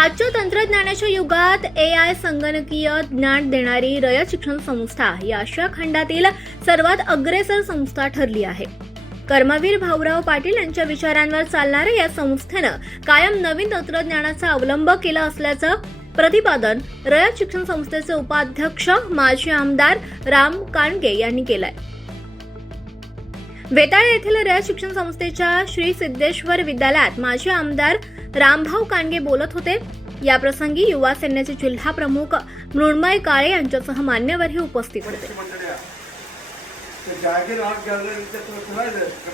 आजच्या तंत्रज्ञानाच्या युगात AI संगणकीय ज्ञान देणारी रयत शिक्षण संस्था ही आशिया खंडातील सर्वात अग्रेसर संस्था ठरली आहे. कर्मवीर भाऊराव पाटील यांच्या विचारांवर चालणाऱ्या या संस्थेनं कायम नवीन तंत्रज्ञानाचा अवलंब केला असल्याचं प्रतिपादन रयत शिक्षण संस्थेचे उपाध्यक्ष माजी आमदार राम कांडगे यांनी केलंय. वेताळ येथील रयत शिक्षण संस्थेच्या श्री सिद्धेश्वर विद्यालयात माजी आमदार रामभाऊ कांडगे बोलत होते. याप्रसंगी युवा सेनेचे जिल्हा प्रमुख मृण्मय काळे यांच्यासह मान्यवरही उपस्थित होते. जहागीर आर्ट गॅलरीच्या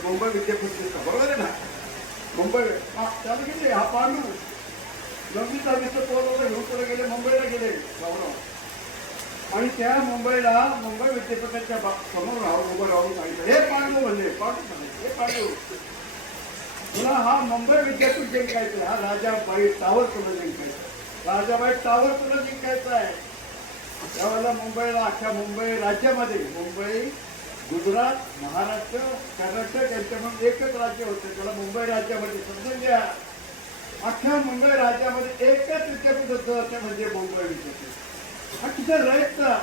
मुंबई विद्यापीठ बरोबर आहे ना. मुंबई त्याला गेले हा पांडू नववीचा विश्व पोरवलं घेऊन पुढे गेले, मुंबईला गेले भाऊराव. आणि त्या मुंबईला मुंबई विद्यापीठाच्या समोर उभं राहून सांगितलं, हे पांडू म्हणले, हे पांडू तुला हा मुंबई विद्यापीठ जिंकायचं, हा राजाबाई टावर तुला जिंकायचं, राजाबाई टावर तुला जिंकायचं आहे. त्यावेळेला मुंबईला अख्ख्या मुंबई राज्यामध्ये मुंबई, गुजरात, महाराष्ट्र, कर्नाटक यांच्यामध्ये एकच राज्य होते. त्याला मुंबई राज्यामध्ये समजून घ्या. अख्ख्या मुंबई राज्यामध्ये एकच विद्यापीठ होतं, ते म्हणजे मुंबई विद्यापीठ. हा तिथं रयतचा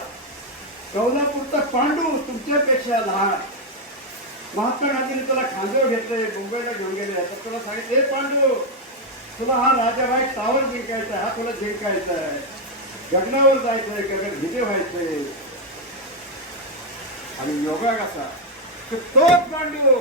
कोल्हापूरचा पांडू तुमच्यापेक्षा लहान. महात्मा गांधींनी तुला खांद्यावर घेतले, मुंबईला घेऊन गेले, तर तुला सांगितले, हे पांडू तुला हा राजाबाई टावर जिंकायचा आहे, हा तुला जिंकायचा आहे, गगनावर जायचंय, गगन भिजे व्हायचंय. आणि योगा कसा तोच पांडू